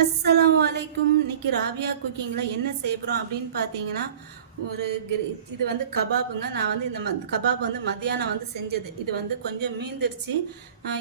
அஸ்ஸலாமு அலைக்கும். இன்னைக்கு ராபியா குக்கிங்கில் என்ன செய்ய போகிறோம் அப்படின்னு பார்த்தீங்கன்னா, இது வந்து கபாபுங்க. நான் வந்து இந்த கபாப் வந்து மதியானம் வந்து செஞ்சது. இது வந்து கொஞ்சம் மீந்துருச்சு.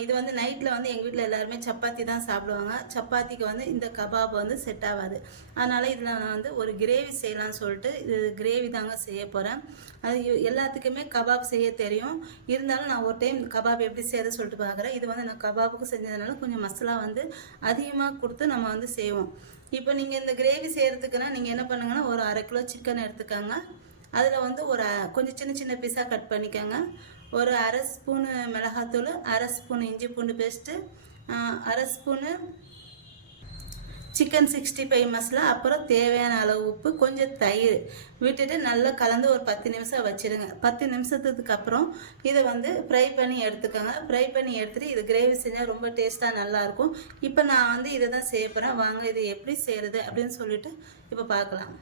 இது வந்து நைட்டில் வந்து எங்கள் வீட்டில் எல்லாருமே சப்பாத்தி தான் சாப்பிடுவாங்க. சப்பாத்திக்கு வந்து இந்த கபாப் வந்து செட் ஆகாது. அதனால் இதில் நான் வந்து ஒரு கிரேவி செய்யலான்னு சொல்லிட்டு இது கிரேவி தாங்க செய்ய போகிறேன். அது எல்லாத்துக்குமே கபாப் செய்ய தெரியும். இருந்தாலும் நான் ஒரு டைம் கபாப் எப்படி செய்யறது சொல்லிட்டு பார்க்குறேன். இது வந்து நான் கபாபுக்கு செஞ்சதுனால கொஞ்சம் மசாலா வந்து அதிகமாக கொடுத்து நம்ம வந்து செய்வோம். இப்போ நீங்கள் இந்த கிரேவி செய்கிறதுக்குன்னா நீங்கள் என்ன பண்ணுங்கன்னா, ஒரு 1/2 கிலோ சிக்கன் எடுத்துக்கோங்க. அதில் வந்து கொஞ்சம் சின்ன சின்ன பீஸாக கட் பண்ணிக்கோங்க. ஒரு 1/2 ஸ்பூனு மிளகாத்தூள், 1/2 ஸ்பூன் இஞ்சி பூண்டு பேஸ்ட்டு, 1/2 ஸ்பூனு சிக்கன் 65 மசாலா, அப்புறம் தேவையான அளவு உப்பு, கொஞ்சம் தயிர் விட்டுட்டு நல்லா கலந்து ஒரு 10 நிமிஷம் வச்சுடுங்க. 10 நிமிஷத்துக்கு அப்புறம் இதை வந்து ஃப்ரை பண்ணி எடுத்துக்கோங்க. ஃப்ரை பண்ணி எடுத்துகிட்டு இது கிரேவி செஞ்சால் ரொம்ப டேஸ்ட்டாக நல்லாயிருக்கும். இப்போ நான் வந்து இதை தான் செய்ய போகிறேன். வாங்க இது எப்படி செய்கிறது அப்படின்னு சொல்லிட்டு இப்போ பார்க்கலாம்.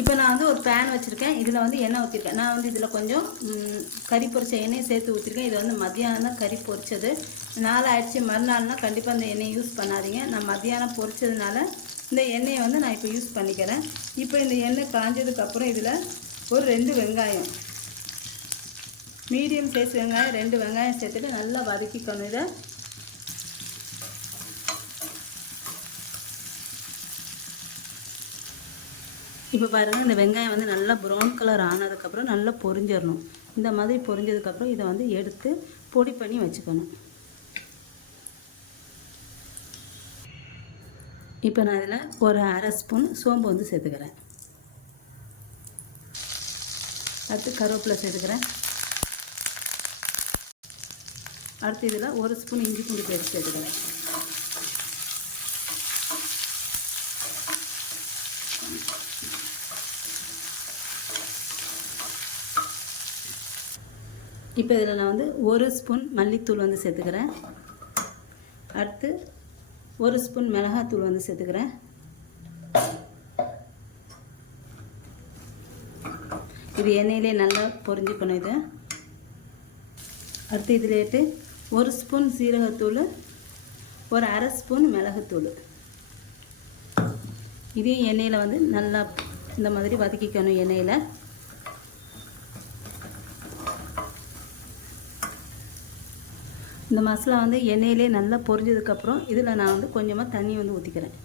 இப்போ நான் வந்து ஒரு பேன் வச்சுருக்கேன். இதில் வந்து எண்ணெய் ஊற்றிருக்கேன். நான் வந்து இதில் கொஞ்சம் கறி பொரிச்ச எண்ணெயை சேர்த்து ஊற்றிருக்கேன். இது வந்து மத்தியானம் தான் கறி பொரிச்சது. நாள் ஆயிடுச்சு, மறுநாள்னால் கண்டிப்பாக இந்த எண்ணெயை யூஸ் பண்ணாதீங்க. நான் மத்தியானம் பொரிச்சதுனால இந்த எண்ணெயை வந்து நான் இப்போ யூஸ் பண்ணிக்கிறேன். இப்போ இந்த எண்ணெய் காஞ்சதுக்கப்புறம் இதில் ஒரு 2 வெங்காயம், மீடியம் சைஸ் வெங்காயம் 2 வெங்காயம் சேர்த்துட்டு நல்லா வதக்கிக்கணும். இதை இப்போ பாருங்கள், இந்த வெங்காயம் வந்து நல்லா ப்ரௌன் கலர் ஆனதுக்கப்புறம் நல்லா பொரிஞ்சிடணும். இந்த மாதிரி பொரிஞ்சதுக்கப்புறம் இதை வந்து எடுத்து பொடி பண்ணி வச்சுக்கணும். இப்போ நான் இதில் ஒரு 1/2 ஸ்பூன் சோம்பு வந்து சேர்த்துக்கிறேன். அடுத்து கருவேப்பிலை சேர்த்துக்கிறேன். அடுத்து இதில் 1 ஸ்பூன் இஞ்சி பூண்டு பேஸ்ட் சேர்த்துக்கிறேன். இப்போ இதில் நான் வந்து 1 ஸ்பூன் மல்லித்தூள் வந்து சேர்த்துக்கிறேன். அடுத்து 1 ஸ்பூன் மிளகாத்தூள் வந்து சேர்த்துக்கிறேன். இது எண்ணெயிலே நல்லா பொரிஞ்சுக்கணும். இது அடுத்து இதிலேட்டு 1 ஸ்பூன் சீரகத்தூள், ஒரு 1/2 ஸ்பூன் மிளகுத்தூள். இதையும் எண்ணெயில் வந்து நல்லா இந்த மாதிரி வதக்கிக்கணும். எண்ணெயில் இந்த மசாலா வந்து எண்ணெயிலே நல்லா பொரிஞ்சதுக்கப்புறம் இதில் நான் வந்து கொஞ்சமாக தண்ணி வந்து ஊற்றிக்கிறேன்.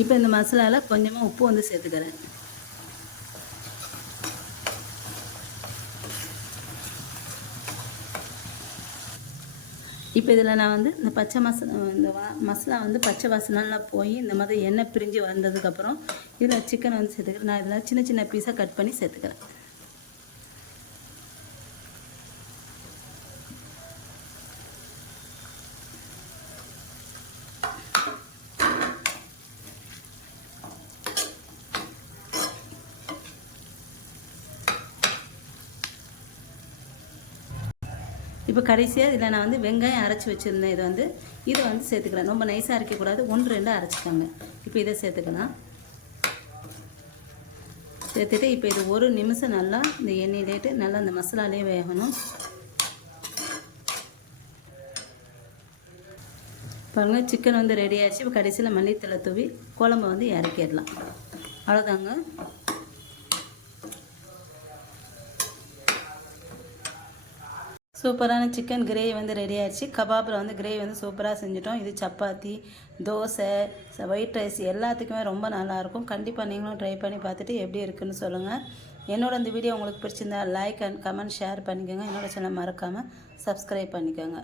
இப்போ இந்த மசாலாவில் கொஞ்சமாக உப்பு வந்து சேர்த்துக்கிறேன். இப்போ இதில் நான் வந்து இந்த மசாலா வந்து பச்சை வாசனைலாம் போய் இந்த மாதிரி எண்ணெய் பிரிஞ்சு வந்ததுக்கப்புறம் இதில் சிக்கன் வந்து சேர்த்துக்கிறேன். நான் இதில் சின்ன சின்ன பீஸாக கட் பண்ணி சேர்த்துக்கிறேன். இப்போ கடைசியாக இதில் நான் வந்து வெங்காயம் அரைச்சி வச்சுருந்தேன். இதை வந்து சேர்த்துக்கிறேன். ரொம்ப நைஸாக அரைக்கக்கூடாது, 1-2 அரைச்சிக்கோங்க. இப்போ இதை சேர்த்துக்கலாம். சேர்த்துட்டு இப்போ இது 1 நிமிஷம் நல்லா இந்த எண்ணெயிலேட்டு நல்லா இந்த மசாலாலே வேகணும். பாருங்கள், சிக்கன் வந்து ரெடி ஆகிடுச்சு. இப்போ கடைசியில் மல்லித்தலை தூவி குழம்பு வந்து இறக்கிடலாம். அவ்வளோதாங்க. சூப்பரான சிக்கன் கிரேவி வந்து ரெடி ஆகிடுச்சு. கபாபில் வந்து கிரேவி வந்து சூப்பராக செஞ்சிட்டோம். இது சப்பாத்தி, தோசை, ஒயிட் ரைஸ் எல்லாத்துக்குமே ரொம்ப நல்லாயிருக்கும். கண்டிப்பாக நீங்களும் ட்ரை பண்ணி பார்த்துட்டு எப்படி இருக்குன்னு சொல்லுங்கள். என்னோட இந்த வீடியோ உங்களுக்கு பிடிச்சிருந்தா லைக் அண்ட் கமெண்ட் ஷேர் பண்ணிக்கோங்க. என்னோடய சேனல் மறக்காமல் சப்ஸ்கிரைப் பண்ணிக்கோங்க.